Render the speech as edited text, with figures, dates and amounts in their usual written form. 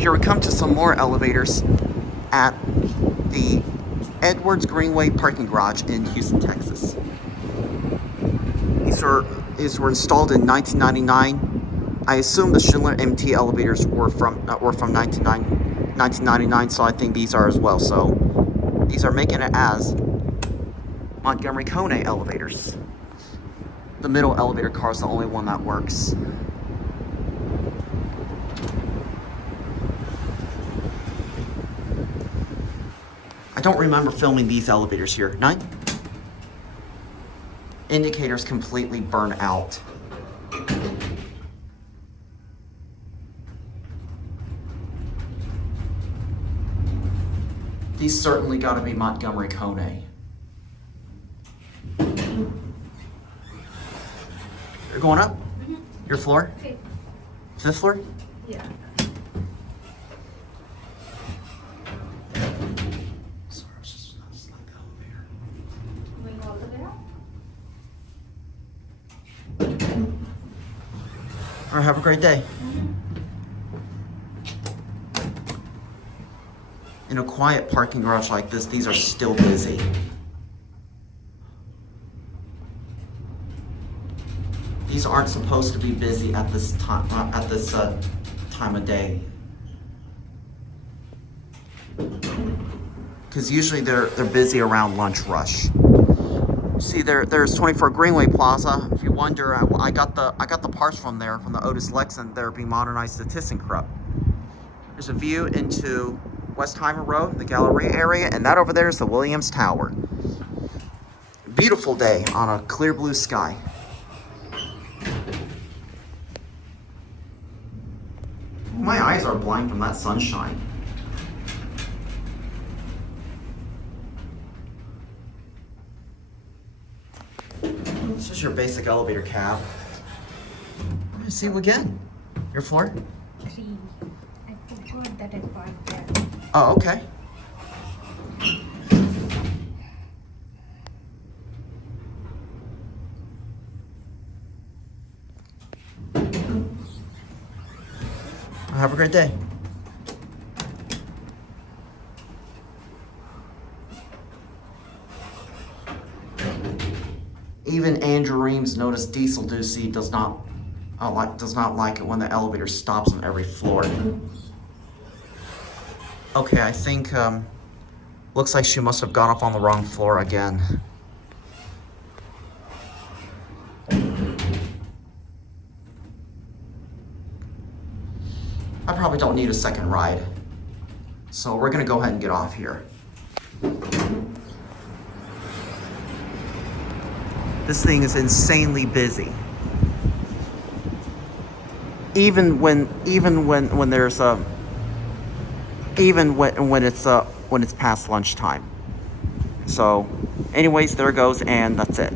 Here we come to some more elevators at the Edwards Greenway parking garage in Houston, Texas. These were installed in 1999. I assume the Schindler MT elevators were from 1999, so I think these are as well. So these are making it as Montgomery Kone elevators. The middle elevator car is the only one that works. I don't remember filming these elevators here. Nine? Indicators completely burn out. These certainly got to be Montgomery Kone. You're going up? Mm-hmm. Your floor? Okay. Fifth floor? Yeah. Sorry, I was just like the elevator. Going all the way up? All right, have a great day. In a quiet parking garage like this, these are still busy. These aren't supposed to be busy at this time time of day. Because usually they're busy around lunch rush. See, there's 24 Greenway Plaza. If you wonder, I got the parts from there, from the Otis Lexan. They're being modernized to ThyssenKrupp. There's a view into Westheimer Road, the Galleria area, and that over there is the Williams Tower. Beautiful day on a clear blue sky. My eyes are blind from that sunshine. This is your basic elevator cab. See you again. Your floor? 3. I forgot that I parked there. Oh, okay. Have a great day. Even Andrew Reams noticed Diesel Ducey does not like it when the elevator stops on every floor. Okay, I think looks like she must have gone up on the wrong floor again. I probably don't need a second ride. So we're gonna go ahead and get off here. This thing is insanely busy. Even when it's past lunchtime. So anyways, there it goes, and that's it.